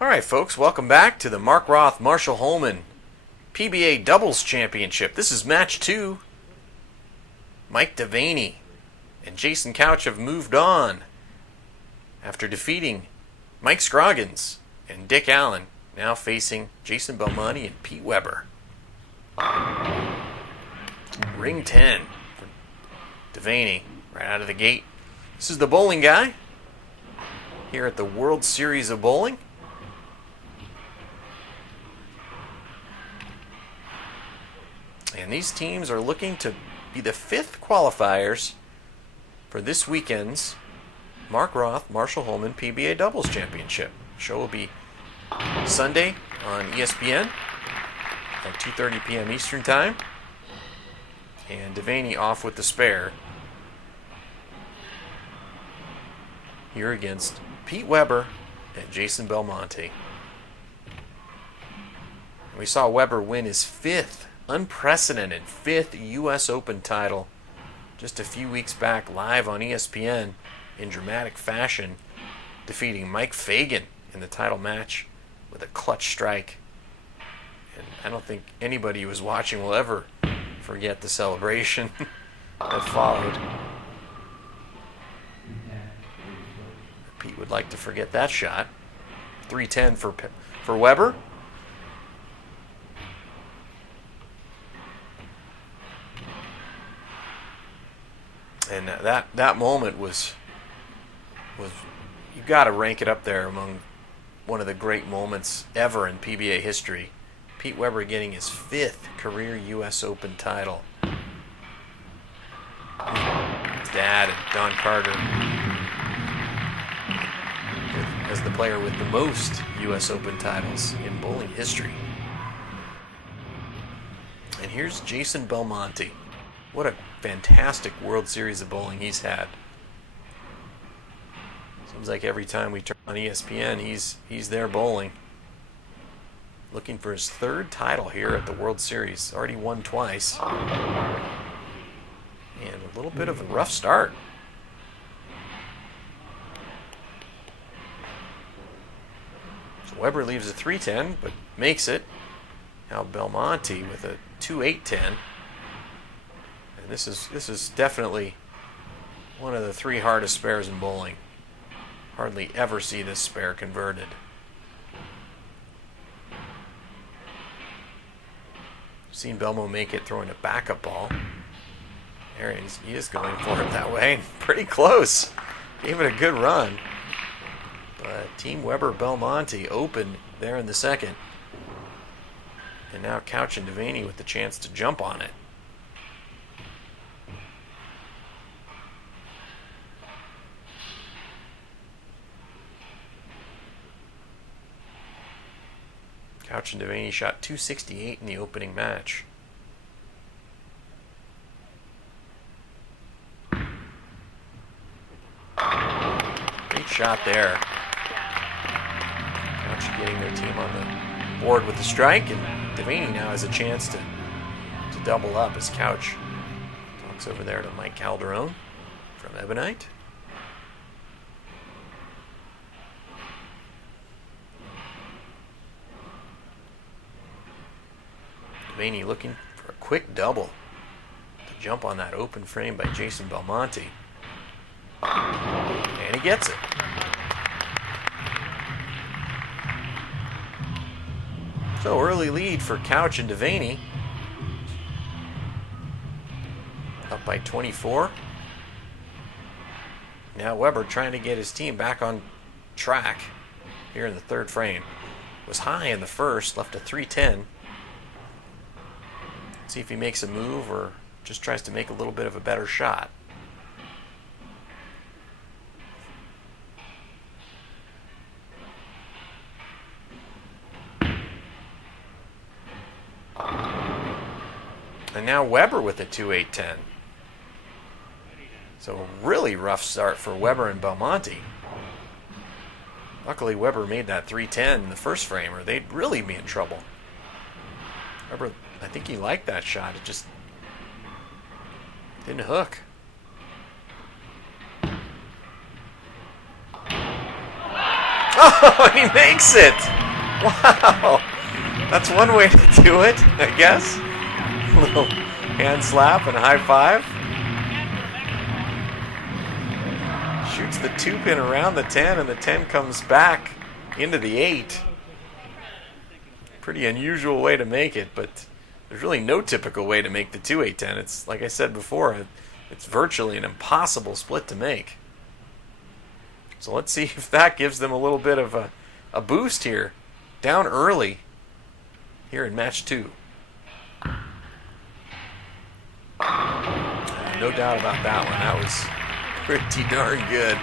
All right, folks, welcome back to the Roth-Marshall Holman PBA Doubles Championship. This is match 2. Mike DeVaney and Jason Couch have moved on after defeating Mike Scroggins and Dick Allen, now facing Jason Belmonte and Pete Weber. Ring 10 for DeVaney right out of the gate. This is the bowling guy here at the World Series of Bowling. And these teams are looking to be the 5th qualifiers for this weekend's Roth-Marshall Holman PBA Doubles Championship. The show will be Sunday on ESPN at 2:30 p.m. Eastern Time. And DeVaney off with the spare here against Pete Weber and Jason Belmonte. We saw Weber win his 5th unprecedented 5th U.S. Open title just a few weeks back live on ESPN in dramatic fashion, defeating Mike Fagan in the title match with a clutch strike. And I don't think anybody who was watching will ever forget the celebration that followed. Pete would like to forget that shot. 3-10 for Weber. And that moment was you got to rank it up there among one of the great moments ever in PBA history. Pete Weber getting his 5th career U.S. Open title. His dad and Don Carter as the player with the most U.S. Open titles in bowling history. And here's Jason Belmonte. What a fantastic World Series of Bowling he's had. Seems like every time we turn on ESPN, he's there bowling. Looking for his 3rd title here at the World Series. Already won twice. And a little bit of a rough start. So Weber leaves a 3-10, but makes it. Now Belmonte with a 2-8-10. This is definitely one of the 3 hardest spares in bowling. Hardly ever see this spare converted. Seen Belmo make it throwing a backup ball. There he is going for it that way. Pretty close. Gave it a good run. But Team Weber Belmonte opened there in the 2nd. And now Couch and DeVaney with the chance to jump on it. Couch and DeVaney shot 268 in the opening match. Great shot there. Couch getting their team on the board with the strike, and DeVaney now has a chance to double up as Couch talks over there to Mike Calderon from Ebonite. DeVaney looking for a quick double to jump on that open frame by Jason Belmonte. And he gets it. So early lead for Couch and DeVaney. Up by 24. Now Weber trying to get his team back on track here in the 3rd frame. Was high in the 1st, left a 3-10. See if he makes a move or just tries to make a little bit of a better shot. And now Weber with a 2-8-10. So a really rough start for Weber and Belmonte. Luckily Weber made that 3-10 in the 1st frame or they'd really be in trouble. Weber, I think he liked that shot. It just didn't hook. Oh, and he makes it! Wow! That's one way to do it, I guess. A little hand slap and a high five. Shoots the 2-pin around the 10, and the 10 comes back into the 8. Pretty unusual way to make it, but there's really no typical way to make the 2-8-10. It's, like I said before, it's virtually an impossible split to make. So let's see if that gives them a little bit of a boost here. Down early here in match 2. No doubt about that one. That was pretty darn good.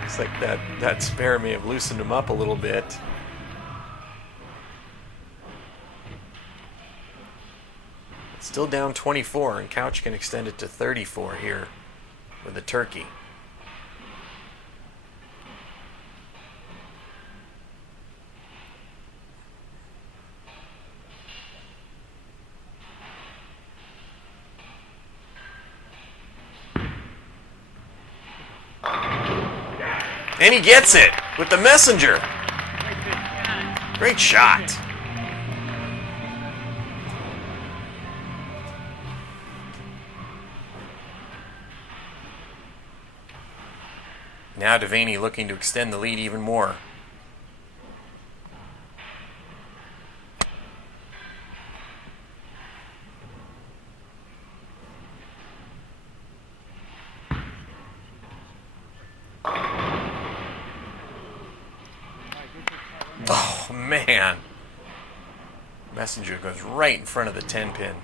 Looks like that spare may have loosened him up a little bit. It's still down 24, and Couch can extend it to 34 here with the turkey. And he gets it with the messenger. Great shot. Now DeVaney looking to extend the lead even more. Oh, man. Messenger goes right in front of the 10-pin.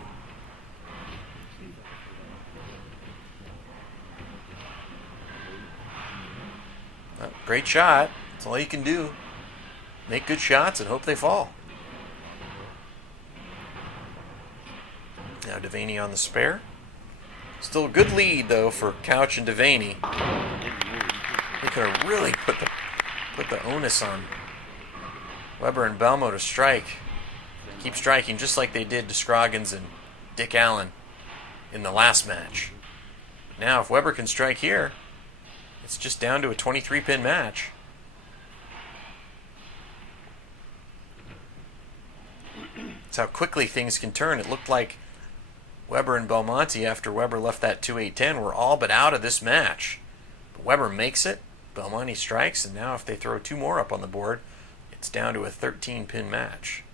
Great shot. That's all you can do. Make good shots and hope they fall. Now DeVaney on the spare. Still a good lead, though, for Couch and DeVaney. They could have really put the onus on Weber and Belmo to strike. Keep striking just like they did to Scroggins and Dick Allen in the last match. Now, if Weber can strike here, it's just down to a 23-pin match. That's how quickly things can turn. It looked like Weber and Belmonte, after Weber left that 2-8-10, were all but out of this match. But Weber makes it, Belmonte strikes, and now if they throw 2 more up on the board, it's down to a 13-pin match.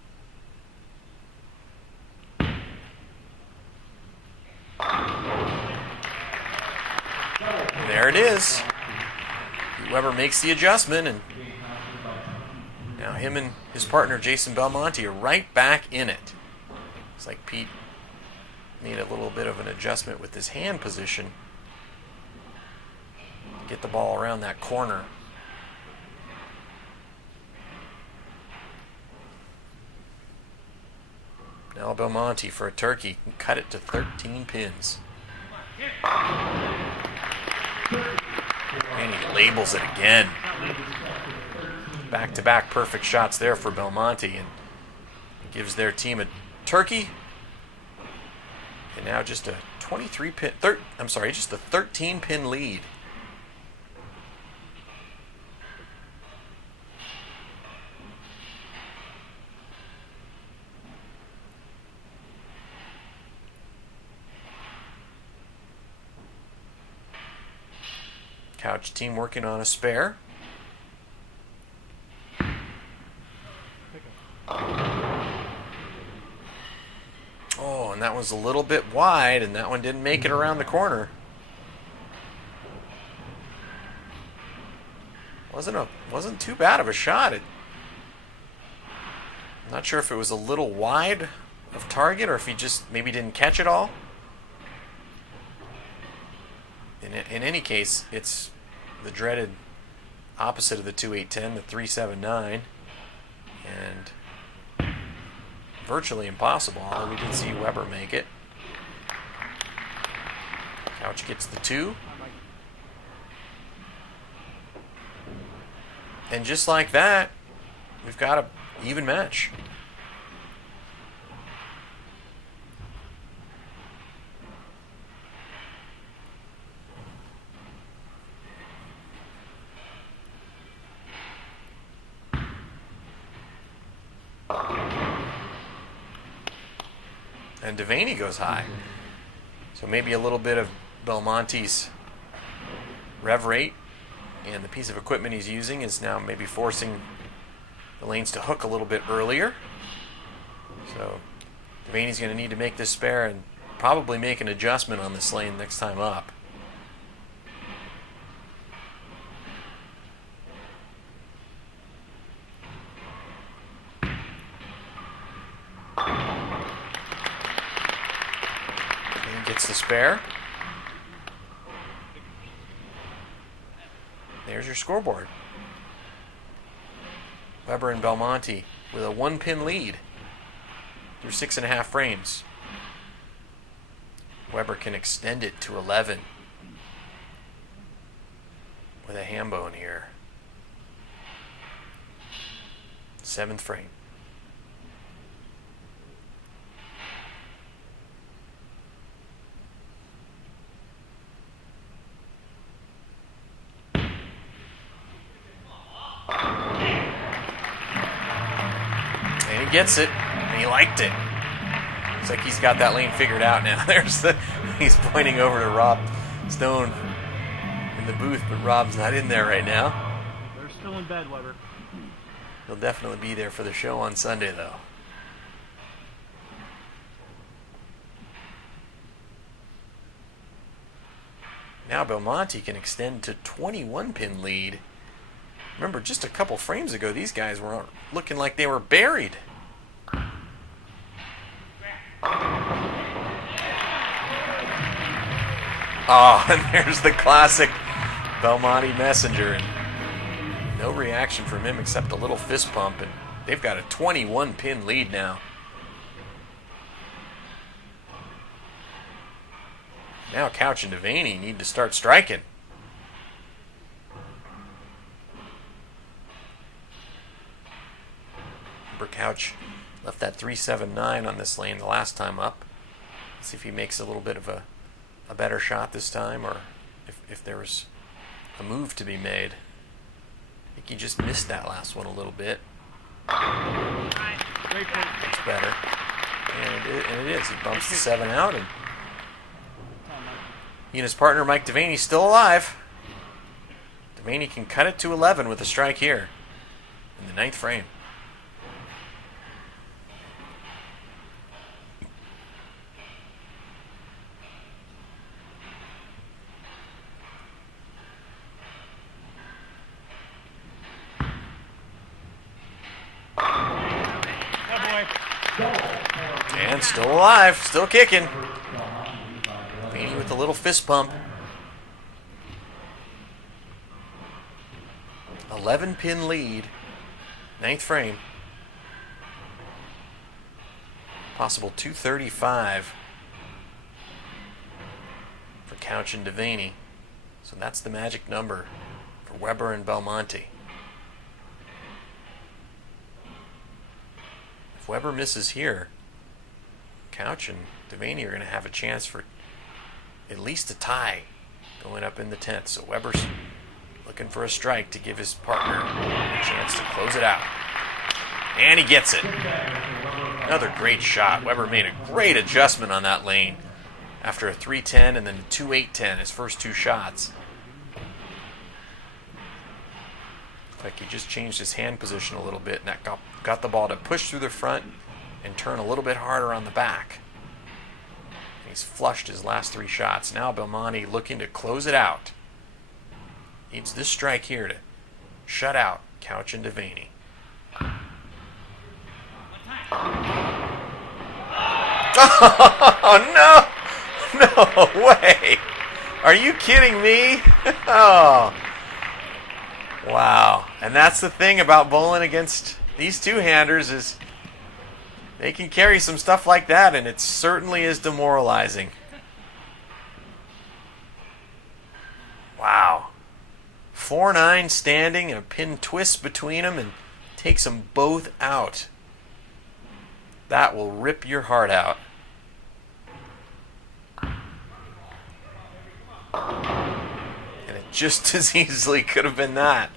And there it is. Weber makes the adjustment, and now him and his partner Jason Belmonte are right back in it. It's like Pete needed a little bit of an adjustment with his hand position to get the ball around that corner. Now Belmonte for a turkey can cut it to 13 pins. And he labels it again. Back-to-back perfect shots there for Belmonte, and gives their team a turkey. And now just a 13-pin lead. Couch team working on a spare. Oh, and that was a little bit wide, and that one didn't make it around the corner. Wasn't too bad of a shot. I'm not sure if it was a little wide of target or if he just maybe didn't catch it all. In any case, it's the dreaded opposite of the 2-8-10, the 3-7-9, and virtually impossible, although we did see Weber make it. Couch gets the 2. And just like that, we've got an even match. And DeVaney goes high. So maybe a little bit of Belmonte's rev rate and the piece of equipment he's using is now maybe forcing the lanes to hook a little bit earlier. So DeVaney's going to need to make this spare and probably make an adjustment on this lane next time up. And gets the spare. There's your scoreboard. Weber and Belmonte with a 1-pin lead through 6.5 frames. Weber can extend it to 11 with a ham bone here. 7th frame. And he gets it, and he liked it. Looks like he's got that lane figured out now. He's pointing over to Rob Stone in the booth, but Rob's not in there right now. They're still in bed, Weber. He'll definitely be there for the show on Sunday, though. Now Belmonte can extend to 21-pin lead. Remember, just a couple frames ago, these guys were looking like they were buried. Oh, and there's the classic Belmonte messenger. And no reaction from him except a little fist pump. And they've got a 21-pin lead now. Now Couch and DeVaney need to start striking. Remember, Couch left that 379 on this lane the last time up. Let's see if he makes a little bit of a better shot this time, or if there was a move to be made. I think he just missed that last one a little bit. It's better. And it is. He bumps the 7 out, and he and his partner Mike DeVaney still alive. DeVaney can cut it to 11 with a strike here in the 9th frame. And still alive, still kicking. DeVaney with a little fist pump. 11-pin lead, 9th frame. Possible 235 for Couch and DeVaney. So that's the magic number for Weber and Belmonte. If Weber misses here, Couch and DeVaney are going to have a chance for at least a tie going up in the 10th. So Weber's looking for a strike to give his partner a chance to close it out. And he gets it. Another great shot. Weber made a great adjustment on that lane after a 310 and then a 2-8-10, his first 2 shots. Looks like he just changed his hand position a little bit, and that got the ball to push through the front and turn a little bit harder on the back. He's flushed his last 3 shots. Now Belmonte looking to close it out. Needs this strike here to shut out Couch and DeVaney. Oh, no! No way! Are you kidding me? Oh. Wow. And that's the thing about bowling against these two-handers is they can carry some stuff like that, and it certainly is demoralizing. Wow. 4-9 standing and a pin twist between them and takes them both out. That will rip your heart out. And it just as easily could have been that.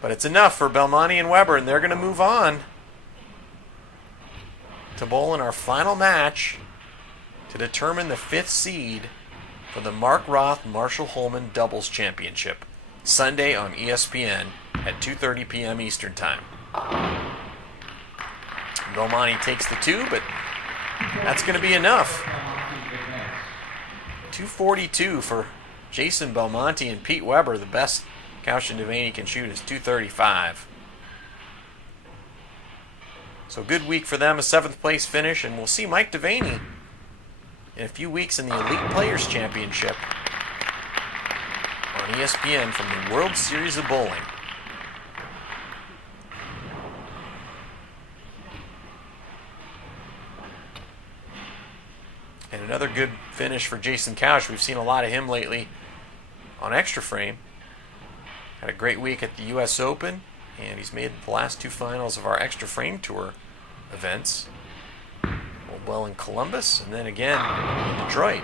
But it's enough for Belmonte and Weber, and they're going to move on. to bowl in our final match to determine the 5th seed for the Mark Roth-Marshall Holman Doubles Championship, Sunday on ESPN at 2:30 p.m. Eastern Time. Belmonte takes the 2, but that's going to be enough. 242 for Jason Belmonte and Pete Weber. The best Couch and DeVaney can shoot is 235. So good week for them, a 7th place finish, and we'll see Mike DeVaney in a few weeks in the Elite Players Championship on ESPN from the World Series of Bowling. And another good finish for Jason Couch. We've seen a lot of him lately on Extra Frame. Had a great week at the U.S. Open, and he's made the last 2 finals of our Extra Frame Tour events. Well in Columbus, and then again in Detroit.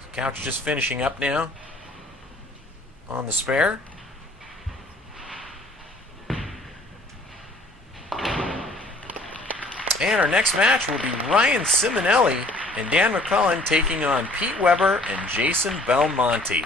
So Couch just finishing up now on the spare. And our next match will be Ryan Simonelli and Dan McCullen taking on Pete Weber and Jason Belmonte.